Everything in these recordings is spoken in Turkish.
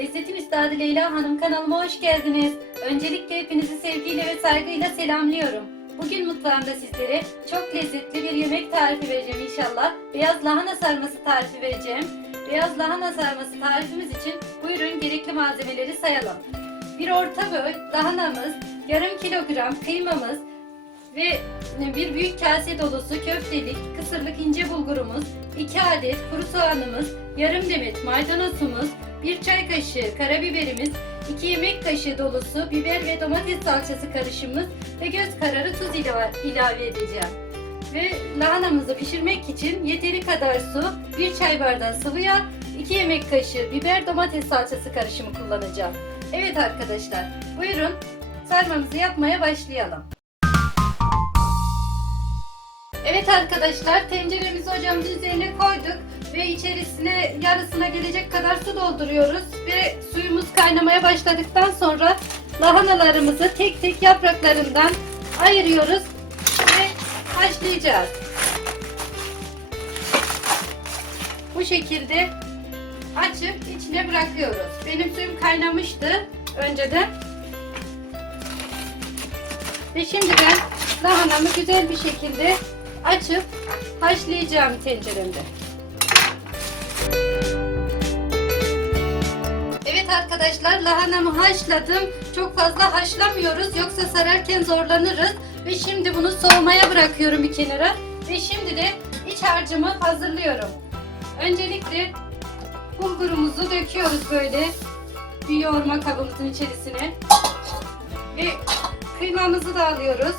Lezzetin Üstadı Leyla Hanım kanalıma hoş geldiniz. Öncelikle hepinizi sevgiyle ve saygıyla selamlıyorum. Bugün mutfağımda sizlere çok lezzetli bir yemek tarifi vereceğim inşallah. Beyaz lahana sarması tarifi vereceğim. Beyaz lahana sarması tarifimiz için buyurun gerekli malzemeleri sayalım. Bir orta boy lahanamız, yarım kilogram kıymamız, ve bir büyük kase dolusu köftelik, kısırlık ince bulgurumuz, 2 adet kuru soğanımız, yarım demet maydanozumuz, 1 çay kaşığı karabiberimiz, 2 yemek kaşığı dolusu biber ve domates salçası karışımımız ve göz kararı tuz ilave, edeceğim. Ve lahanamızı pişirmek için yeteri kadar su, 1 çay bardağı sıvı yağ, 2 yemek kaşığı biber domates salçası karışımı kullanacağım. Evet arkadaşlar, buyurun sarmamızı yapmaya başlayalım. Evet arkadaşlar tenceremizi ocağımızın üzerine koyduk ve içerisine yarısına gelecek kadar su dolduruyoruz ve suyumuz kaynamaya başladıktan sonra lahanalarımızı tek tek yapraklarından ayırıyoruz ve haşlayacağız. Bu şekilde açıp içine bırakıyoruz. Benim suyum kaynamıştı önceden. Ve şimdi ben lahanamı güzel bir şekilde açıp haşlayacağım tenceremde. Evet arkadaşlar lahanamı haşladım. Çok fazla haşlamıyoruz yoksa sararken zorlanırız. Ve şimdi bunu soğumaya bırakıyorum bir kenara. Ve şimdi de iç harcımı hazırlıyorum. Öncelikle bulgurumuzu döküyoruz böyle bir yoğurma kabımızın içerisine. Ve kıymamızı da alıyoruz.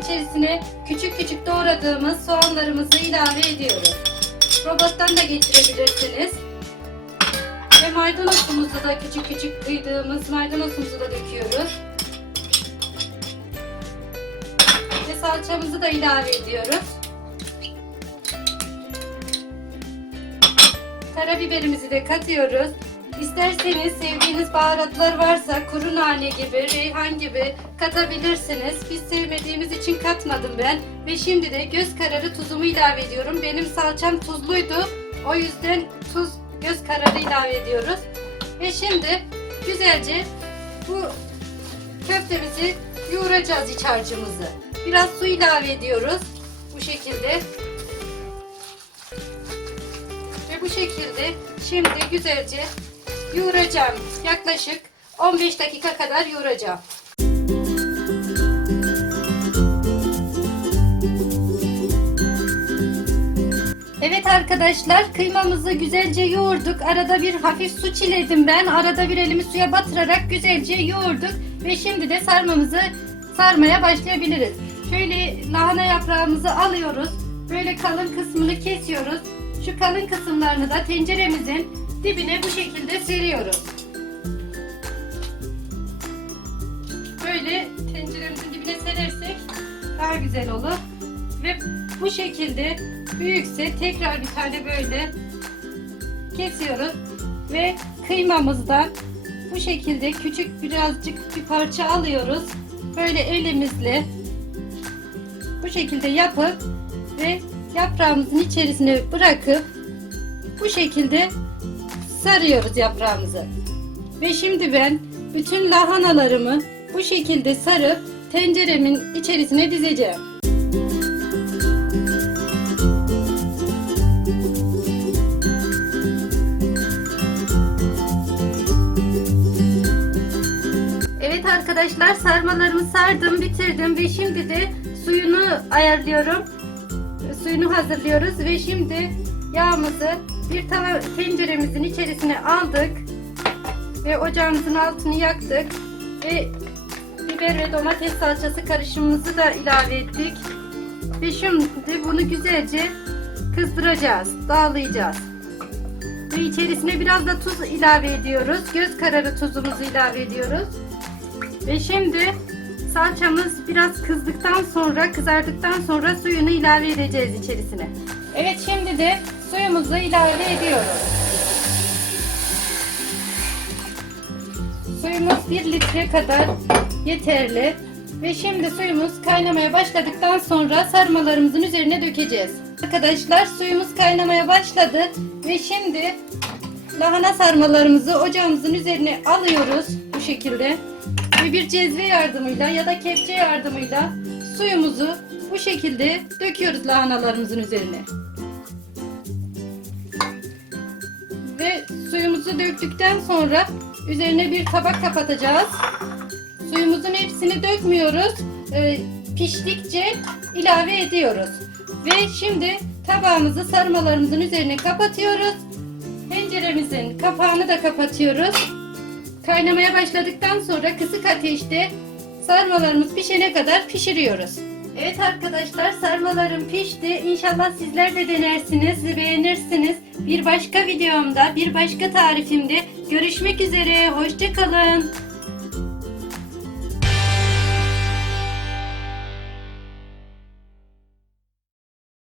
İçerisine küçük küçük doğradığımız soğanlarımızı ilave ediyoruz. Robottan da geçirebilirsiniz. Ve maydanozumuzu da küçük küçük kıydığımız maydanozumuzu da döküyoruz. Ve salçamızı da ilave ediyoruz. Karabiberimizi de katıyoruz. İsterseniz sevdiğiniz baharatlar varsa kuru nane gibi, reyhan gibi katabilirsiniz. Biz sevmediğimiz için katmadım ben. Ve şimdi de göz kararı tuzumu ilave ediyorum. Benim salçam tuzluydu. O yüzden tuz göz kararı ilave ediyoruz. Ve şimdi güzelce bu köftemizi yoğuracağız iç harcımızı. Biraz su ilave ediyoruz. Bu şekilde. Ve bu şekilde şimdi güzelce yoğuracağım. Yaklaşık 15 dakika kadar yoğuracağım. Evet arkadaşlar kıymamızı güzelce yoğurduk. Arada bir hafif su çiledim ben. Arada bir elimi suya batırarak güzelce yoğurduk. Ve şimdi de sarmamızı sarmaya başlayabiliriz. Şöyle lahana yaprağımızı alıyoruz. Böyle kalın kısmını kesiyoruz. Şu kalın kısımlarını da tenceremizin dibine bu şekilde seriyoruz. Böyle tenceremizin dibine serersek daha güzel olur. Ve bu şekilde büyükse tekrar bir tane böyle kesiyoruz. Ve kıymamızdan bu şekilde küçük birazcık bir parça alıyoruz. Böyle elimizle bu şekilde yapıp ve yaprağımızın içerisine bırakıp bu şekilde sarıyoruz yaprağımızı. Ve şimdi ben bütün lahanalarımı bu şekilde sarıp tenceremin içerisine dizeceğim. Evet arkadaşlar sarmalarımı sardım bitirdim ve şimdi de suyunu ayarlıyorum. Suyunu hazırlıyoruz ve şimdi yağımızı bir tava tenceremizin içerisine aldık ve ocağımızın altını yaktık ve biber ve domates salçası karışımımızı da ilave ettik ve şimdi bunu güzelce kızdıracağız, dağlayacağız. Ve içerisine biraz da tuz ilave ediyoruz. Göz kararı tuzumuzu ilave ediyoruz. Ve şimdi salçamız biraz kızdıktan sonra, kızardıktan sonra suyunu ilave edeceğiz içerisine. Evet şimdi de suyumuzu ilave ediyoruz. Suyumuz 1 litre kadar yeterli. Ve şimdi suyumuz kaynamaya başladıktan sonra sarmalarımızın üzerine dökeceğiz. Arkadaşlar suyumuz kaynamaya başladı ve şimdi lahana sarmalarımızı ocağımızın üzerine alıyoruz bu şekilde bir cezve yardımıyla ya da kepçe yardımıyla suyumuzu bu şekilde döküyoruz lahanalarımızın üzerine. Ve suyumuzu döktükten sonra üzerine bir tabak kapatacağız. Suyumuzun hepsini dökmüyoruz. Ee, piştikçe ilave ediyoruz. Ve şimdi tabağımızı sarmalarımızın üzerine kapatıyoruz. Tenceremizin kapağını da kapatıyoruz. Kaynamaya başladıktan sonra kısık ateşte sarmalarımız pişene kadar pişiriyoruz. Evet arkadaşlar sarmalarım pişti. İnşallah sizler de denersiniz, beğenirsiniz. Bir başka videomda, bir başka tarifimde görüşmek üzere. Hoşçakalın.